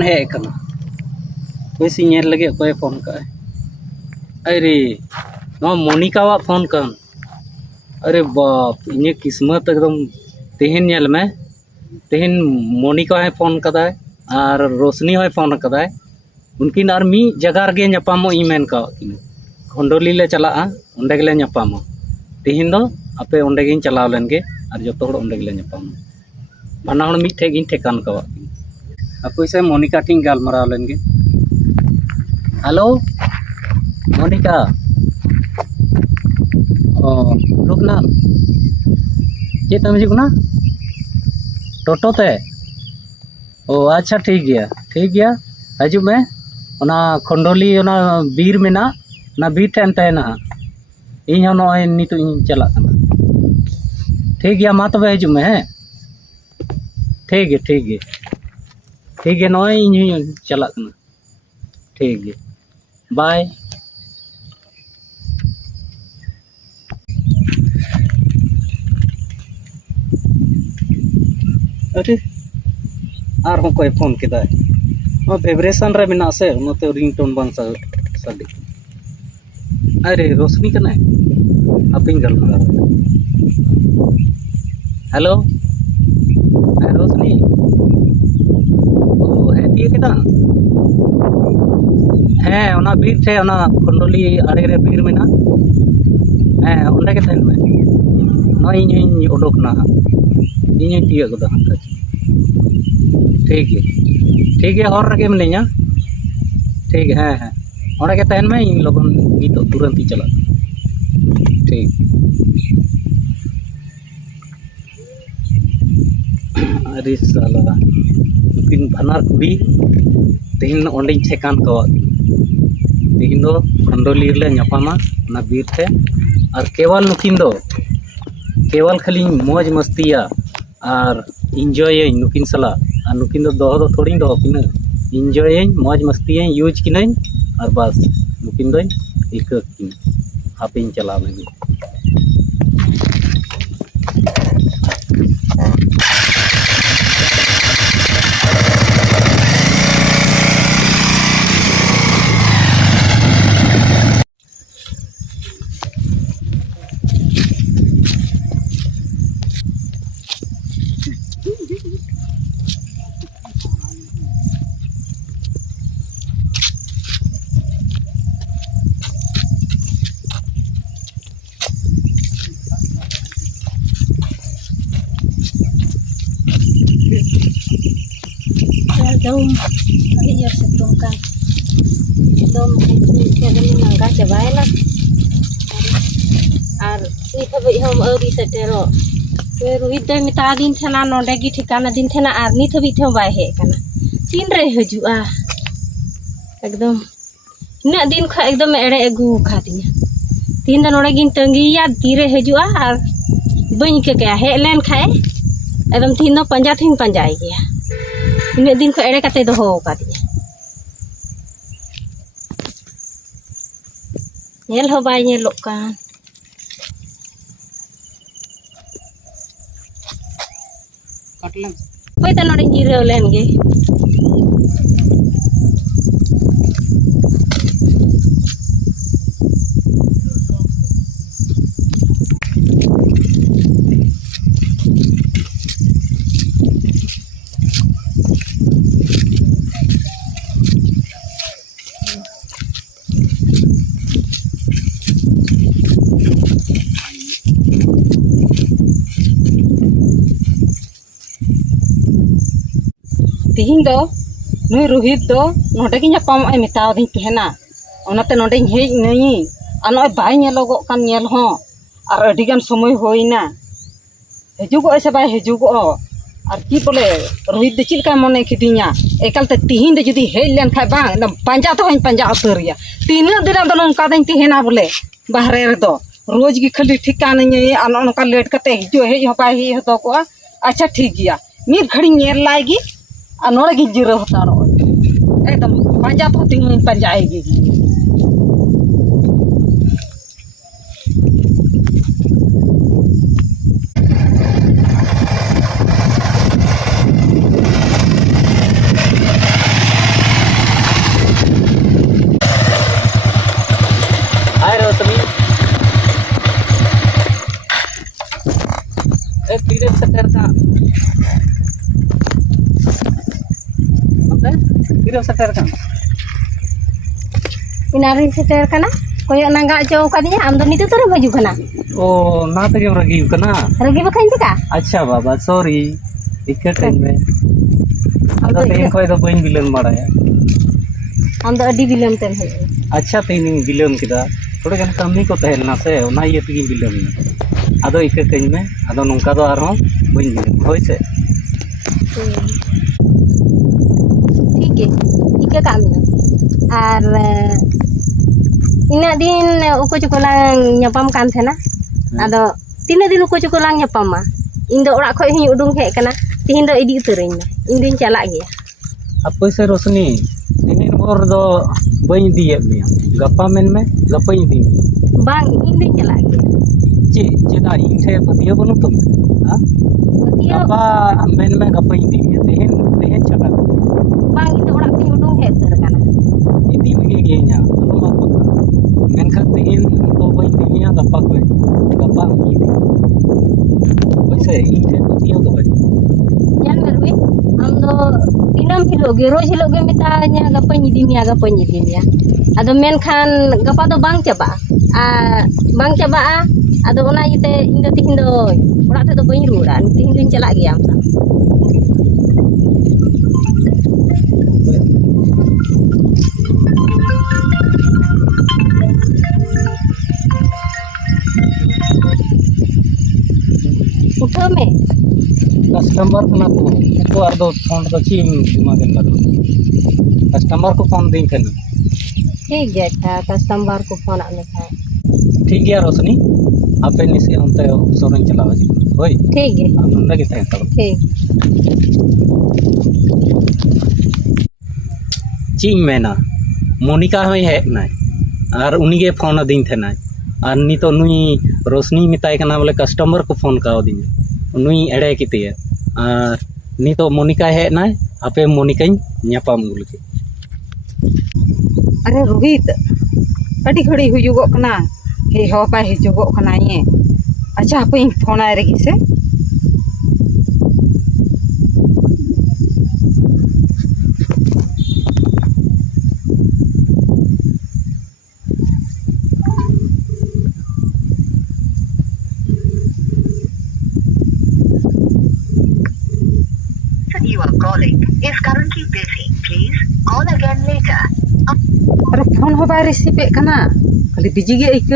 Phone है कना वैसे नेल लगे कोई फोन का अरे नो मोनिका वा फोन कन अरे बाप इने किस्मत एकदम तेहन नेल में तेहन मोनिका है फोन कदा और रोशनी है फोन कदा उनकिन और मी जगह रे नपामो इमेन का खंडोली ले चला ओंडे गेले नपामो तेहन दो आपे ओंडे गिन चलाव लेनगे और जतो हड़ ओंडे गेले नपामो बाना हड़ मिठे गिन ठेकान का आपे से मोनिका टिंग गालमाराव लेनगे हेलो मोनिका ओ रुकना चेत हम हिजुना टोटो ते ओ अच्छा ठीक गया हजू में ओना खंडोली ओना बीर मेना ना बीर ठेन तहना इन हो नय नितो इन चला ठीक गया मा तबे हजू में हैं ठीक है नय इन चला ठीक है बाय अरे आर हो कोई फोन केदा वाइब्रेशन रे मेना से नोते रिंगटोन बांग साडी अरे रोशनी कना अपिंग गलमारा हेलो रोशनी ओ है दिए केदा है ओना बीर थे ओना खंडोली आड़े रे बीर मेना है ओंडे के तहन में न इन ओडोक ना इन तिया गदा ठीक है और रगे मिलैया ठीक है हैं ओंडे के तहन में इन लोगन नितो तुरंत ही चला ठीक अरे साला लेकिन भनार कुड़ी तेहन ओंडे ठेकान कवा तेहन दो खंडोली ले नपामा ना बीर थे और केवल नुकिन दो केवल खाली मौज मस्तिया और इंजॉय नुकिन सला और नुकिन दो थोड़ी दो किना इंजॉय मौज मस्ती यूज किन और बस नुकिन दो इक किन हापिन चला लगी Dom, kali yor situng kan. Dom kaya dali nangga coba lah. Ar ini tapi hom eri setero. Pero itu minta din thana nonde gi ठिकाना दिन thana ar ni tapi thom bai he kana. Tin re hajua. Ekdom ina din kha ekdom ere agu khadinya. Tin da nonde gin tangiya dire hajua ar bany ke kaya he len khae. Ekdom tin no panja thin panjai gaya. इन दिन को एड़े कते दो का दिया nail हो bye nail लोकान कटलम कोई त नडे जीरो लेनगे तिहिन दो नुई रोहित दो नोडे की नपाम आई मिताव दी तेहना ओनाते नोडे हेज नई आ नय बाय नेलोगो कान नेल हो और अडिगान समय होइना हजुगो से बाय हजुगो और की बोले रोहित दे चिलका मने किदिया एकालते तिहिन दे जदी हेज लेन खा बा पंजा तो पंजा उतरिया तीन दिन दो नंका दिन तेहना बोले बाहरे रे दो रोज की खाली ठिकाना नहीं आ नका लेट कते जो हेज हो बाय हे तो को अच्छा ठीक गया मिर घड़ी नेल लागी आ नोड़े की जीरो होता रो एकदम पंजा तो तीन पंजाएगी Tidak seterkan. Inari seter kana koyo nangga jauh kadinya am do nitu tur maju kana Oh, na tege ragi kana. ragi bakan jika अच्छा बाबा सॉरी दिक्कत है में am तो do तेन कोई तो बइन बिलन मारा है am do adi bilam tem he अच्छा तेन बिलन किदा थोड़े गन कमी को तहलना से ओना ये तगी बिलन आदो इके कइन में आदो नोंका दो आरो बइन बिलन होय से ठीक है ika kami ar ina din uko cukulang nyapam kan thena ado tina din uko cukulang nyapam ma ᱤᱧ ᱫᱚ ᱚᱲᱟᱜ ᱠᱷᱚᱡ ᱦᱚᱧ ᱩᱰᱩᱝ ᱦᱮᱡ ᱠᱟᱱᱟ ᱛᱤᱦᱤᱧ ᱫᱚ ᱤᱫᱤ ᱩᱛᱟᱹᱨᱤᱧ ᱢᱮ ᱤᱧ ᱫᱩᱧ ᱪᱟᱞᱟᱜ ᱜᱮᱭᱟ apa se rosni tinin bor do bइन दिए में गप्पा मेन में गप्पा दी bang ᱤᱧ ᱫᱩᱧ ᱪᱟᱞᱟᱜ गया चे चेदा इन थे पतिया बनु तुम हां ᱯᱟᱹᱛᱭᱟᱹᱣ गप्पा मेन में गप्पा दी तेहन तेहन चला bang ᱤᱧ ᱫᱚ ᱚᱲᱟᱜ ᱠᱷᱚᱡ ᱩᱰᱩᱝ ᱦᱮᱡ ᱩᱛᱟᱹᱨ ᱠᱟᱱᱟ इदी में गे nya alo ma pata मेनखा तेहन तो बइन दी में गप्पा को गप्पा मी दी वैसे इन थे पतिया तो बन nyal me Rui am do dinam hilog ge roz hilog ge mitanya gapañ idi mia ado menkhan gapa do bang chaba bang chaba ado ona ite ing do tihin do orak te do bañ ruda tihin duñ chalak ge am sa uthau me customer कना तो आदो phone तो Cheam दिमा के लगा customer को phone दिन कना ठीक गया था कस्टमर को फोन आने का ठीक गया रोशनी आपे निसे उनते सोरन चलावा जी होय ठीक है हम नंदा के तहत ठीक चीम मेना मोनिका होय है ना और उनी के फोन दिन थे ना और नी तो नुई रोशनी मिताय कना बोले कस्टमर को फोन काव दिन नुई एड़े किते और नी तो मोनिका है ना आपे मोनिका ᱧᱟᱯᱟᱢ गुल के अरे रोहित अड़ी घड़ी हुजुगो कना हे हो पाए हिजुगो कना ये अच्छा आप इन फोन आए रही से You are calling is currently busy. Please call again later. अरे फोन हो पाए रिसीव कना खाली बिजी गे एक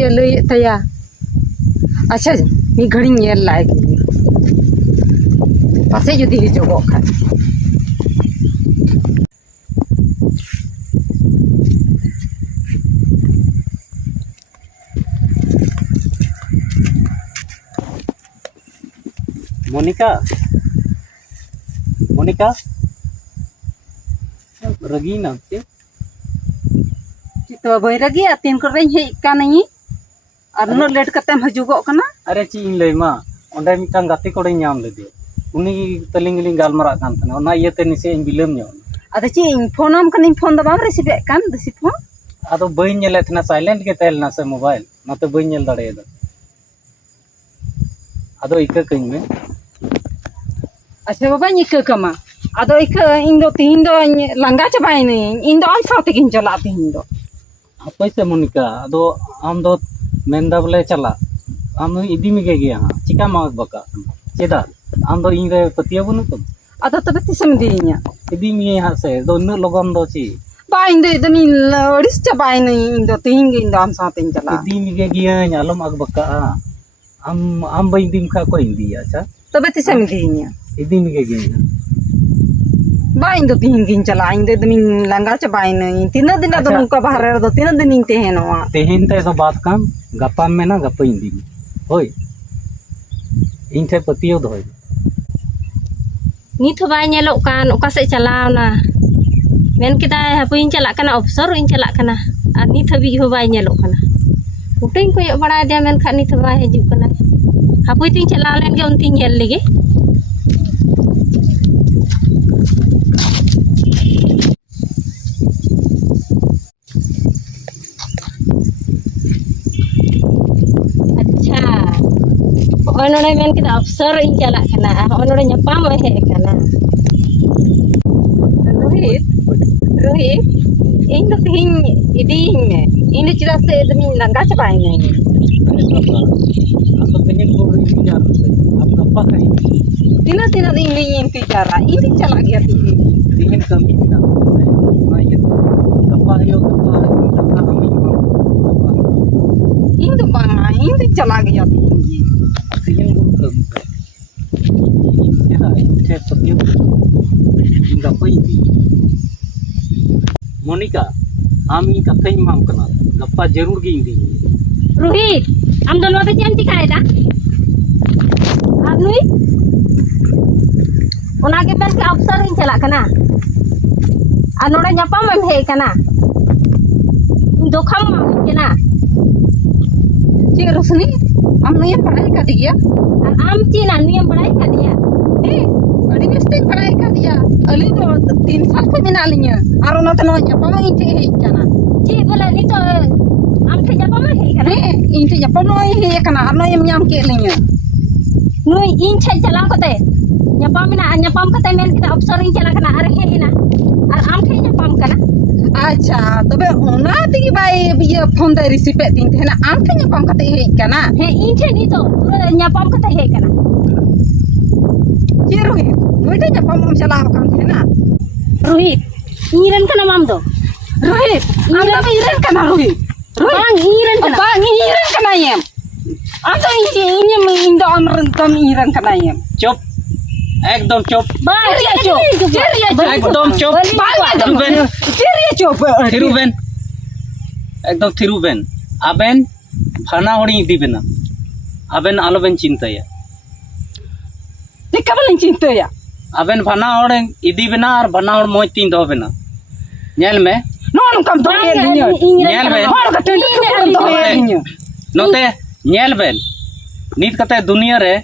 ये ले तया अच्छा मी घड़ी ये लाए पासे जुदी हिजुगो खा मोनिका मोनिका रगी ना के तो भाई रगी तीन कर रही है का नहीं और नो लेट करते हम हजुगो कना अरे ची इन लय मा ओंडे मिटांग गाते कोड़े नाम लेदे उनी तलिंग लिंग गालमरा कान तने ओना इयते निसे इन बिलम न्यो अरे ची फोनम कनी फोन दबा रिसीव कान रिसीव फोन आदो बइन नेले थना साइलेंट के तेलना से मोबाइल नते बइन नेल दाड़े दो आदो इका कइन में अच्छा बाबा इक कमा आदो इक इन दो तीन दो लंगा चबाई नहीं इन दो आम साथ किन चला तीन दो पैसे मोनिका आदो आम दो मेंदा बोले चला आम इदी में गे गया चिका मा बका चेदा आम दो इन रे पतिया बनु तो आदो तबे तिसम दिया इदी में यहां से दो न लगन दो ची बा इन दो इदमी लड़िस चबाई नहीं इन दो तीन इन दो आम साथ इन चला इदी में गे गया आलम अग बका आम बइन दिम खा को इंदी अच्छा तबे तिसम दिया इदी में गे गया बा इन दो तीन गिन चला इन दो इदमी लंगा चबाई नहीं तीन दिन दो नुका बाहर दो तीन दिन इन तेहनवा तेहन ते तो बात काम गप्पा में ना गप्पा इंदी होय इन थे पतियो दोय nit ho bay nyelok kan oka se chalaw na men kita hapuin chalak kana officer in chalak kana ar nit habi ho bay nyelok kana uting ko yo bada dia men khan nit ho bay haju kana hapuy ting chalaw len ge unti nyel lege अच्छा nona men kita officer in chalak kana nona nyapam he kana Rohit Rohit इन तो तीन इडीन में इन चिरा से इतनी लंगा चबाई नहीं अरे बाबा आप तो तेहन बोल रही थी यार से आप गप्पा कहेंगे तीना तीना दिन नहीं इंतजार रहा इन चला गया तीन तेहन कमी ना ना ये गप्पा है गप्पा हम इन तो बांगा इन तो चला गया तीन जी तेहन बोल कम क्या इच्छा सत्य गप्पा ही मोनिका आम इन कथा माम कना गप्पा जरूर गी इंदी रोहित आम दो नोते चेम चिकायदा आनुई ओना के बेन के अफसर इन चला कना आ नोडे ᱧᱟᱯᱟᱢ एम हे कना दोखम माम केना ची रोशनी हम नहीं पढ़ाई कर दिया और आम चीना नियम बड़ाई का दिया ए बड़ी बेस्ते पढ़ाई कर दिया अली तो 3 साल से बिना लिया और ना तो nya pa इन थे हे कना ची बोले नी तो आम के ᱧᱟᱯᱟᱢ हे कना इन थे nya pa no हे कना और no em nyam के लिया नुई इन छे चला कते ᱧᱟᱯᱟᱢ ना ᱧᱟᱯᱟम कते मेन के अफसर इन चला कना अरे हे ना और आम के ᱧᱟᱯᱟम कना अच्छा तबे ओना तिगी बाई ये फोन दे रिसीव पे दिन थे ना आम के nya pam kate हे कना हे इन छे नी तो ᱧᱟᱯᱟम कते हे कना ची रोहित मोटे nya pam हम चला kan थे ना रोहित इरन कना माम दो रोहित हम तो इरन कना Rohit bang iran kena bang iran kena yem आता ini indo amran tam iran kena yem चुप एकदम चुप bang एकदम चुप थिरुबेन ceria coba थिरुबेन एकदम थिरुबेन आबेन फाना होड़ी इदी बेना आबेन आलोबेन चिंताया Nika paling cinta ya आबेन फाना होड़ इदी बेना और फाना होड़ मोज तीन दो बेना ñel me non kam to ye niño ñel me hor ka to niño नोते ñel Ben नीत कते दुनिया रे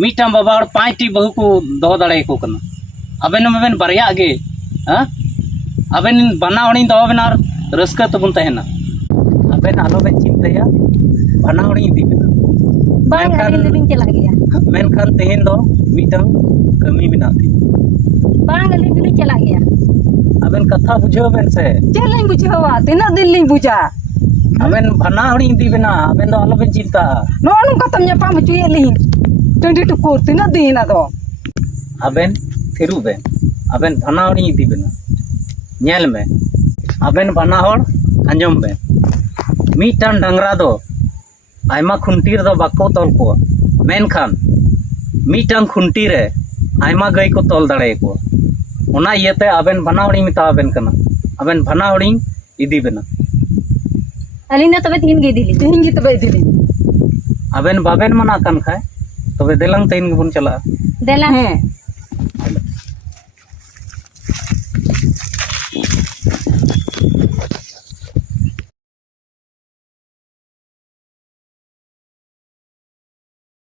मीटाम बाबा और 5टी बहु को दो दड़े को कना आबेन मेबेन बारया गे हां आबेन बना होड़ी दो बेना रस्का तबुन तहेना आबेन आलोबेन चिंताया बना होड़ी इदी बेना bang iran din chala gaya मेनखान तेहेन दो मीटाम कमी बिनाती bang iran din chala gaya आबेन कथा बुझो बेन से चलें बुझावा tina din ling buja आबेन बना होड़ी इदी बेना आबेन दो आलोबेन चिंता non katam nya pam cuy ling tendi tu kur tina din ado आबेन थिरुबेन आबेन बना होड़ी इदी बेना ñel me आबेन बना होड़ अंजम बेन मीटान डंगरा दो आयमा खुंटीर दो बाको तोल को मेनखान मीटान खुंटी रे आयमा गई को तोल दड़े को ओना इयते आबेन बना होड़ी मिता आबेन कना आबेन बना होड़ी इदी बेना alina tobe tin ge dili tinggi tebe dili आबेन बाबेन मना कान खाए तबे देलंग तेन गुन चला dela he